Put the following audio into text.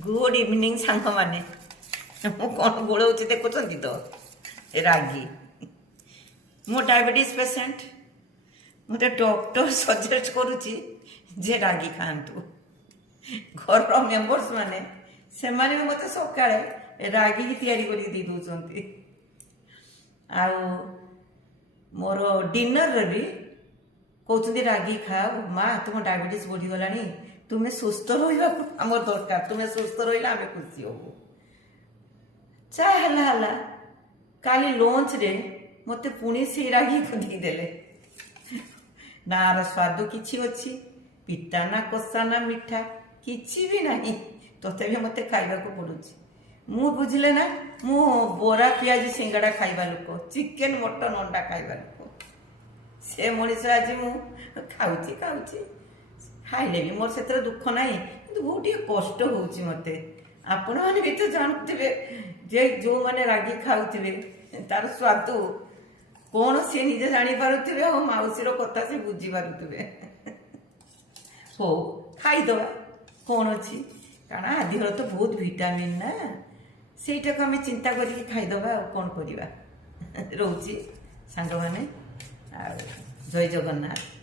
Good evening सांग मैंने कौन गोड़ देखुं तो रागी मो डायबिटीज पेसेंट मत डॉक्टर सजेस्ट करुच्ची जे रागी खातु घर मेम्बर्स माने से मत सका रागी ही तैयारी करके दौरान आ मोर डिनर भी कहते रागी खाओ माँ तुम डायबिटीज बढ़ीगला तुम्हें सुस्थ रहा दरकार तुम्हें सुस्थ रहा आम खुशी हबू चाहला काली लंच रे मत पुणी से रागी को देदेले ना स्वाद किछि अच्छी पिता ना कषा ना मिठा किछि भी नहीं तथापि मत खाइबा को पड़ुछि मु बुझले ना मु बोरा पियाज सिंगड़ा खाइबा लोक चिकेन मटन अंडा खाइबा लोक से मनीष आज मु खाऊची खाऊची खाइले भी मोर से दुख ना कि बहुत कष्ट होउची मते आपण मैंने भी तो जानते जे जो मैंने रागी खाऊे तार स्वाद कौन सी निजे जानी पारुथिबे और माउसीर कथा से बुझी पारुथिबे हो खाईदवा कौन अच्छी कारण आदिहर तो बहुत विटामिन ना सेटा को आम चिंता करके खाईदवा कौन करवा रोची सांग माने जय जगन्नाथ।